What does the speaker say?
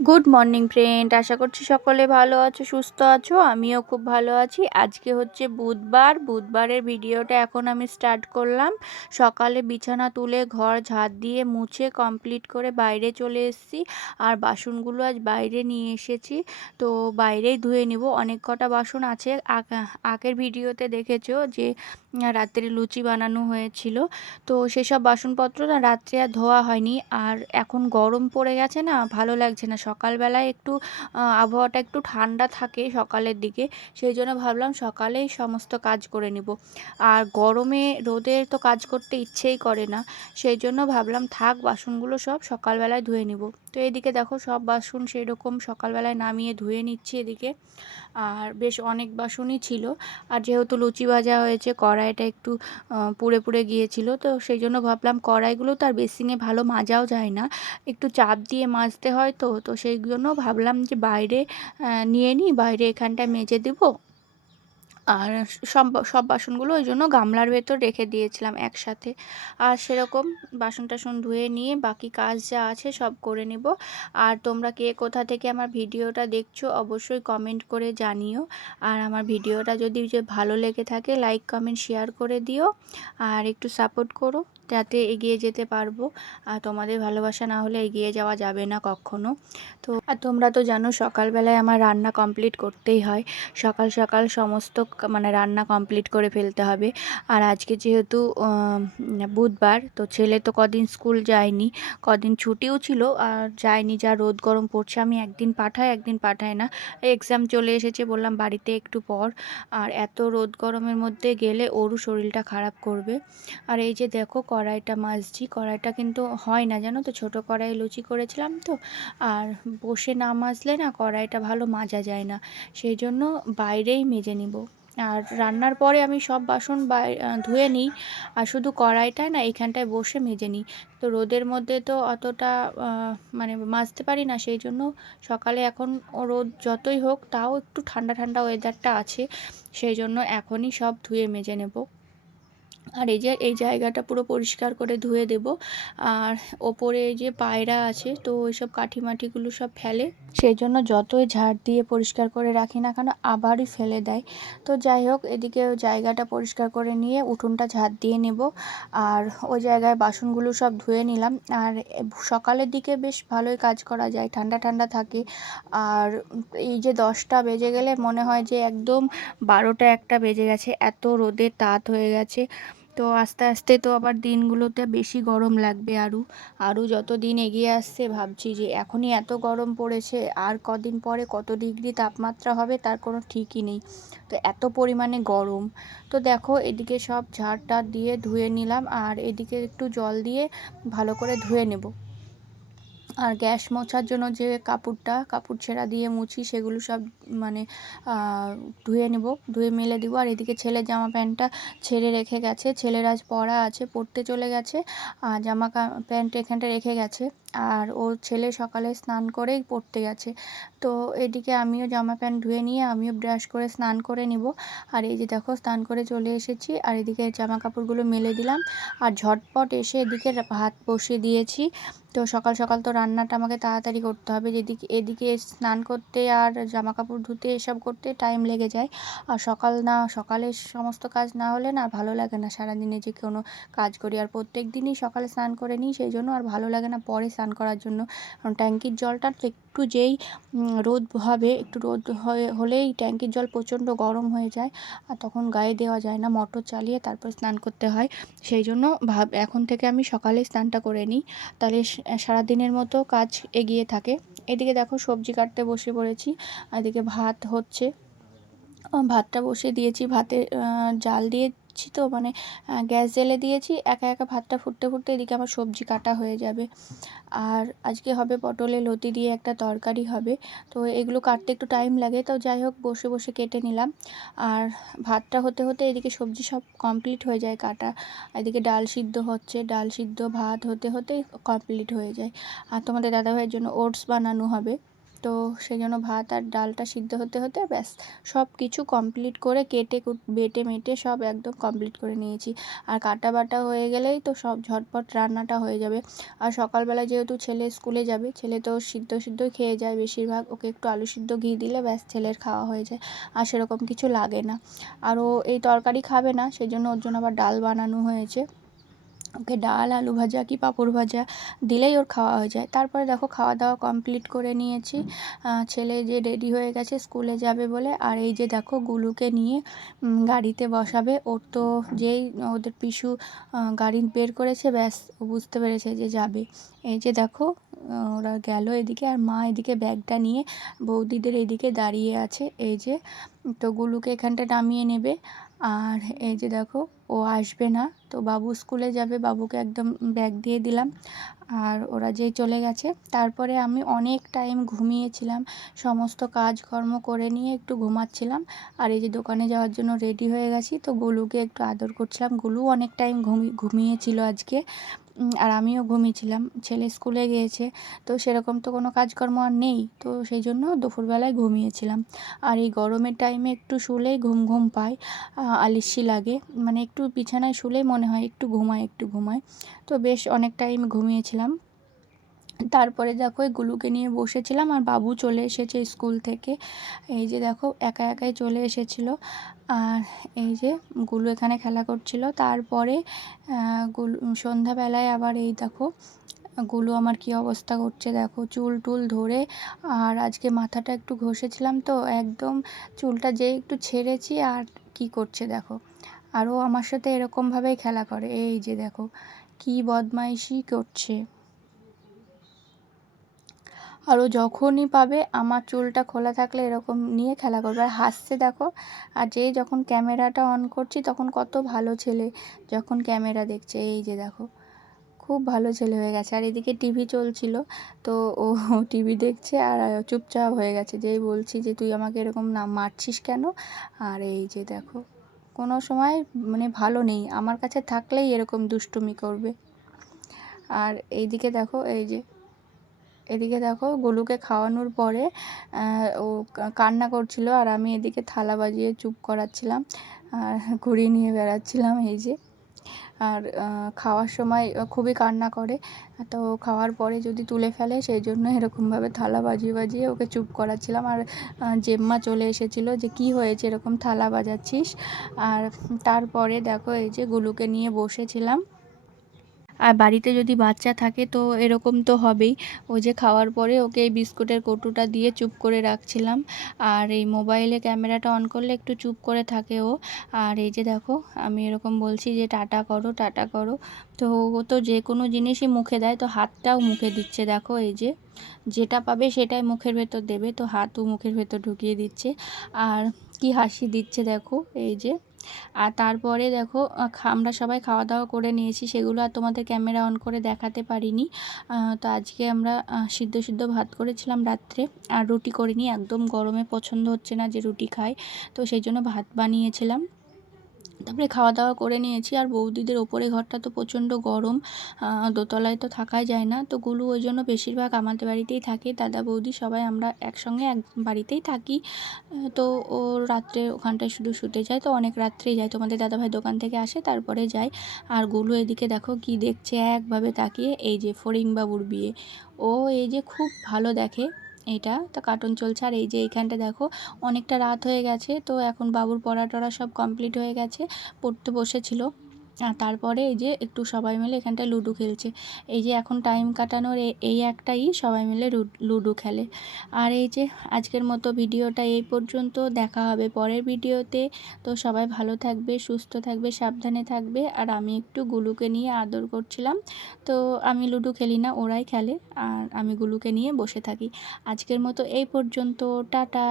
Good morning friend, আশা করছি সকলে ভালো আছো, সুস্থ আছো। আমিও খুব ভালো আছি। আজকে হচ্ছে বুধবারের ভিডিওটা এখন আমি স্টার্ট করলাম। সকালে বিছানা তুলে ঘর ঝাড় দিয়ে মুছে কমপ্লিট করে বাইরে চলে এসেছি। আর বাসনগুলো আজ বাইরে নিয়ে এসেছি, তো বাইরেই ধুয়ে নিব। অনেক কটা বাসন আছে। আগের ভিডিওতে দেখেছো যে রাত্রে লুচি বানানো হয়েছিল, তো সেসব বাসনপত্র না রাত্রে আর ধোয়া হয়নি। আর এখন গরম পড়ে গেছে না, ভালো লাগছে না। সকালবেলায় একটু আবহাওয়াটা একটু ঠান্ডা থাকে সকালের দিকে, সেই জন্য ভাবলাম সকালেই সমস্ত কাজ করে নিব। আর গরমে রোদে তো কাজ করতে ইচ্ছেই করে না, সেই জন্য ভাবলাম থাক, বাসনগুলো সব সকালবেলায় ধুয়ে নিব। তো এদিকে দেখো সব বাসন সেই রকম সকালবেলায় নামিয়ে ধুয়ে নিচ্ছি এদিকে। আর বেশ অনেক বাসনই ছিল। আর যেহেতু লুচি ভাজা হয়েছে, কড়াইটা একটু পুড়ে পুড়ে গিয়েছিল, তো সেই জন্য ভাবলাম কড়াইগুলো তো আর বেসিনে ভালো মাজাও যায় না, একটু চাপ দিয়ে মাজতে হয়। তো সেই জন্য ভাবলাম যে বাইরে নিয়ে নিই, বাইরে এখানটায় মেজে দেবো। আর সব বাসনগুলো ওই জন্য গামলার ভেতর রেখে দিয়েছিলাম একসাথে। আর সেরকম বাসন টাসন ধুয়ে নিয়ে বাকি কাজ যা আছে সব করে নেব। আর তোমরা কে কোথা থেকে আমার ভিডিওটা দেখছো অবশ্যই কমেন্ট করে জানিও। আর আমার ভিডিওটা যদি যে ভালো লেগে থাকে লাইক কমেন্ট শেয়ার করে দিও, আর একটু সাপোর্ট করো যাতে এগিয়ে যেতে পারবো। আর তোমাদের ভালোবাসা না হলে এগিয়ে যাওয়া যাবে না কখনো। তো আর তোমরা তো জানো সকালবেলায় আমার রান্না কমপ্লিট করতেই হয়। সকাল সকাল সমস্ত মানে রান্না কমপ্লিট করে ফেলতে হবে। আর আজকে যেহেতু বুধবার, তো ছেলে তো কদিন স্কুল যায়নি, কদিন ছুটিও ছিল আর যায়নি। যা রোদ গরম পড়ছে, আমি একদিন পাঠাই একদিন পাঠাই না। এক্সাম চলে এসেছে, বললাম বাড়িতে একটু পর। আর এত রোদ গরমের মধ্যে গেলে ওরও শরীরটা খারাপ করবে। আর এই যে দেখো কড়াইটা মাজছি, কড়াইটা কিন্তু হয় না জানো তো, ছোটো কড়াই লুচি করেছিলাম তো। আর বসে না মাজলে না কড়াইটা ভালো মাজা যায় না, সেই জন্য বাইরেই মেজে নিব। আর রান্নার পরে আমি সব বাসন ধুয়ে নিই, আর শুধু কড়াইটায় না এখানটায় বসে মেজে নিই। তো রোদের মধ্যে তো অতটা মানে মাজতে পারি না, সেই জন্য সকালে এখন রোদ যতই হোক তাও একটু ঠান্ডা ঠান্ডা ওয়েদারটা আছে, সেই জন্য এখনই সব ধুয়ে মেজে নেব। আর এই যে এই জায়গাটা পুরো পরিষ্কার করে ধুয়ে দেব। আর ওপরে এই যে পায়রা আছে, তো ওইসব কাঠিমাটিগুলো সব ফেলে, সেই জন্য যতই ঝাড় দিয়ে পরিষ্কার করে রাখি না কেন আবারই ফেলে দেয়। তো যাই হোক, এদিকে জায়গাটা পরিষ্কার করে নিয়ে উঠোনটা ঝাড় দিয়ে নেব। আর ওই জায়গায় বাসনগুলো সব ধুয়ে নিলাম। আর সকালের দিকে বেশ ভালোই কাজ করা যায়, ঠান্ডা ঠান্ডা থাকে। আর এই যে 10টা বেজে গেলে মনে হয় যে একদম 12টা 1টা বেজে গেছে, এত রোদের তাত হয়ে গেছে। তো আস্তে আস্তে তো আবার দিনগুলোতে বেশি গরম লাগবে। আরও আরও যত দিন এগিয়ে আসছে ভাবছি যে এখনই এত গরম পড়েছে, আর কদিন পরে কত ডিগ্রি তাপমাত্রা হবে তার কোনো ঠিকই নেই। তো এত পরিমাণে গরম। তো দেখো এদিকে সব ঝাড় দিয়ে ধুয়ে নিলাম, আর এদিকে একটু জল দিয়ে ভালো করে ধুয়ে নেব। আর গ্যাস মোছার জন্য যে কাপড় ছেঁড়া দিয়ে মুছি সেগুলো সব মানে ধুয়ে নেব, ধুয়ে মেলে দিব। আর এদিকে ছেলের জামা প্যান্টটা ছেড়ে রেখে গেছে, ছেলের আজ পড়া আছে, পড়তে চলে গেছে। আর প্যান্ট এখানটা রেখে গেছে। আর ও ছেলে সকালে স্নান করেই পড়তে গেছে। তো এদিকে আমিও জামা প্যান্ট ধুয়ে নিয়ে আমিও ব্রাশ করে স্নান করে নিব। আর এই যে দেখো স্নান করে চলে এসেছি, আর এদিকে জামা কাপড়গুলো মেলে দিলাম। আর ঝটপট এসে এদিকে ভাত বসিয়ে দিয়েছি। তো সকাল সকাল তো রান্নাটা আমাকে তাড়াতাড়ি করতে হবে, যেদিকে এদিকে স্নান করতে আর জামা কাপড় ধুতে এসব করতে টাইম লেগে যায়। আর সকালে সমস্ত কাজ না হলে না ভালো লাগে না সারাদিনে যে কোনো কাজ করি। আর প্রত্যেক দিনই সকালে স্নান করে নিই, সেই জন্য আর ভালো লাগে না পরে স্নান করার জন্য। কারণ ট্যাঙ্কির জলটা একটু যেই রোদ হবে, একটু রোদ হলেই ট্যাঙ্কির জল প্রচণ্ড গরম হয়ে যায়, আর তখন গায়ে দেওয়া যায় না, মোটর চালিয়ে তারপর স্নান করতে হয়। সেই জন্য এখন থেকে আমি সকালে স্নানটা করে নিই, তাহলে সারাদিনের মতো কাজ এগিয়ে থাকে। এদিকে দেখো সবজি কাটতে বসে পড়েছি, এদিকে ভাত হচ্ছে। ভাতটা বসিয়ে দিয়েছি, ভাতে জাল দিয়েছি তো মানে গ্যাস জ্বেলে দিয়েছি, একা একা ভাতটা ফুটতে ফুটতে এদিকে আমার সবজি কাটা হয়ে যাবে। আর আজকে হবে পটলের লতি দিয়ে একটা তরকারি হবে, তো এগুলো কাটতে একটু টাইম লাগে, তো যাই হোক বসে বসে কেটে নিলাম। আর ভাতটা হতে হতে এদিকে সবজি সব কমপ্লিট হয়ে যায় কাটা। এদিকে ডাল সিদ্ধ হচ্ছে, ডাল সিদ্ধ ভাত হতে হতেই কমপ্লিট হয়ে যায়। আর তোমাদের দাদাভাইয়ের জন্য ওটস বানানো হবে, তো সেই জন্য ভাত আর ডালটা সিদ্ধ হতে হতে ব্যাস সব কিছু কমপ্লিট করে বেটে মেটে সব একদম কমপ্লিট করে নিয়েছি। আর কাটা বাটা হয়ে গেলেই তো সব ঝটপট রান্নাটা হয়ে যাবে। আর সকালবেলা যেহেতু ছেলে স্কুলে যাবে, ছেলে তো সিদ্ধই খেয়ে যায় বেশিরভাগ, ওকে একটু আলু সিদ্ধ ঘি দিলে ব্যাস ছেলের খাওয়া হয়ে যায়, আর সেরকম কিছু লাগে না। আর ও এই তরকারি খাবে না, সেই জন্য ওর জন্য আবার ডাল বানানো হয়েছে। ওকে ডাল, আলু ভাজা কি পাঁপড় ভাজা দিলেই ওর খাওয়া হয়ে যায়। তারপরে দেখো খাওয়া দাওয়া কমপ্লিট করে নিয়েছি। ছেলে যে রেডি হয়ে গেছে স্কুলে যাবে বলে। আর এই যে দেখো গুলুকে নিয়ে গাড়িতে বসাবে। ওর তো যেই ওদের পিসু গাড়ি বের করেছে ব্যাস ও বুঝতে পেরেছে যে যাবে। এই যে দেখো ওরা গেল এদিকে, আর মা এদিকে ব্যাগটা নিয়ে বৌদিদের এদিকে দাঁড়িয়ে আছে। এই যে তো গুলুকে এখানটা নামিয়ে নেবে। আর এই যে দেখো ও আসবে না, তো বাবু স্কুলে যাবে, বাবুকে একদম ব্যাগ দিয়ে দিলাম। আর ওরা যেই চলে গেছে, তারপরে আমি অনেক টাইম ঘুমিয়েছিলাম, সমস্ত কাজকর্ম করে নিয়ে একটু ঘুমাচ্ছিলাম। আর এই যে দোকানে যাওয়ার জন্য রেডি হয়ে গেছি, তো গুলুকে একটু আদর করছিলাম। গুলু অনেক টাইম ঘুমিয়েছিল আজকে, আর আমিও ঘুমিয়েছিলাম। ছেলে স্কুলে গিয়েছে, তো সেরকম তো কোনো কাজকর্ম আর নেই, তো সেই জন্য দুপুরবেলায় ঘুমিয়েছিলাম। আর এই গরমের টাইমে একটু শুলেই ঘুম ঘুম পায়, আলিস্যি লাগে, মানে একটু বিছানায় শুলেই মনে হয় একটু ঘুমায়। তো বেশ অনেক টাইম ঘুমিয়েছিলাম। তারপরে দেখো এই গুলুকে নিয়ে বসেছিলাম, আর বাবু চলে এসেছে স্কুল থেকে। এই যে দেখো একা একাই চলে এসেছিলো। আর এই যে গুলু এখানে খেলা করছিল। তারপরে গুলু সন্ধ্যাবেলায় আবার এই দেখো গুলু আমার কি অবস্থা করছে দেখো, চুল টুল ধরে। আর আজকে মাথাটা একটু ঘষেছিলাম, তো একদম চুলটা যেই একটু ছেড়েছি আর কি করছে দেখো। আরও আমার সাথে এরকমভাবেই খেলা করে। এই যে দেখো কি বদমাইশি করছে। আর ও যখনই পাবে আমার চুলটা খোলা থাকলে এরকম নিয়ে খেলা করবে, আর হাসছে দেখো। আর যেই যখন ক্যামেরাটা অন করছি তখন কত ভালো ছেলে, যখন ক্যামেরা দেখছে এই যে দেখো খুব ভালো ছেলে হয়ে গেছে। আর এদিকে টিভি চলছিল, তো ও টিভি দেখছে আর চুপচাপ হয়ে গেছে। যেই বলছি যে তুই আমাকে এরকম না মারছিস কেন। আর এই যে দেখো কোনো সময় মানে ভালো নেই, আমার কাছে থাকলেই এরকম দুষ্টুমি করবে। আর এইদিকে দেখো এদিকে দেখো গুলুকে খাওয়ানোর পরে ও কান্না করছিল, আর আমি এদিকে থালা বাজিয়ে চুপ করাচ্ছিলাম আর ঘুরিয়ে নিয়ে বেড়াচ্ছিলাম। এই যে আর খাওয়ার সময় খুবই কান্না করে, তো খাওয়ার পরে যদি তুলে ফেলে সেই জন্য এরকমভাবে থালা বাজিয়ে বাজিয়ে ওকে চুপ করাচ্ছিলাম। আর জেম্মা চলে এসেছিলো যে কি হয়েছে এরকম থালা বাজাচ্ছিস। আর তারপরে দেখো এই যে গুলুকে নিয়ে বসেছিলাম। আর বাড়িতে যদি বাচ্চা থাকে তো এরকম তো হবেই। ও যে খাওয়ার পরে ওকে এই বিস্কুটের কৌটোটা দিয়ে চুপ করে রাখছিলাম। আর এই মোবাইলে ক্যামেরাটা অন করলে একটু চুপ করে থাকে ও। আর এই যে দেখো আমি এরকম বলছি যে টাটা করো টাটা করো, তো ও তো যে কোনো জিনিসই মুখে দেয়, তো হাতটাও মুখে দিচ্ছে দেখো। এই যে যেটা পাবে সেটাই মুখের ভেতর দেবে, তো হাতও মুখের ভেতর ঢুকিয়ে দিচ্ছে। আর কি হাসি দিচ্ছে দেখো এই যে। আর তারপরে দেখো আমরা সবাই খাওয়া দাওয়া করে নিয়েছি, সেগুলো আর তোমাদের ক্যামেরা অন করে দেখাতে পারিনি। তো আজকে আমরা সিদ্ধ ভাত করেছিলাম রাত্রে, আর রুটি করিনি, একদম গরমে পছন্দ হচ্ছে না যে রুটি খাই, তো সেই জন্য ভাত বানিয়েছিলাম। তারপরে খাওয়া দাওয়া করে নিয়েছি। আর বৌদিদের ওপরে ঘরটা তো প্রচণ্ড গরম, দোতলায় তো থাকাই যায় না, তো গুলু ওই জন্য বেশিরভাগ আমাদের বাড়িতেই থাকে, দাদা বৌদি সবাই আমরা একসঙ্গে এক বাড়িতেই থাকি। তো ও রাত্রে ওখানটায় শুধু শুতে যায়, তো অনেক রাত্রেই যায়, তোমাদের দাদাভাই দোকান থেকে আসে তারপরে যায়। আর গুলু এদিকে দেখো কি দেখছে একভাবে তাকিয়ে, এই যে ফড়িংবাবুর বিয়ে। ও এই যে খুব ভালো দেখে এটা, তো কার্টুন চলছে। আর এই যে এইখানটা দেখো অনেকটা রাত হয়ে গেছে, তো এখন বাবুর পড়া টড়া সব কমপ্লিট হয়ে গেছে, পড়তে বসেছিল। আর তারপরে এই যে একটু সবাই মিলে এখানটায় লুডো খেলছে। এই যে এখন টাইম কাটানোর এই একটাই, সবাই মিলে লুডো খেলে। আর এই যে আজকের মতো ভিডিওটা এই পর্যন্ত, দেখা হবে পরের ভিডিওতে। তো সবাই ভালো থাকবে, সুস্থ থাকবে, সাবধানে থাকবে। আর আমি একটু গুলুকে নিয়ে আদর করছিলাম, তো আমি লুডো খেলি না, ওরাই খেলে, আর আমি গুলুকে নিয়ে বসে থাকি। আজকের মতো এই পর্যন্ত, টাটা।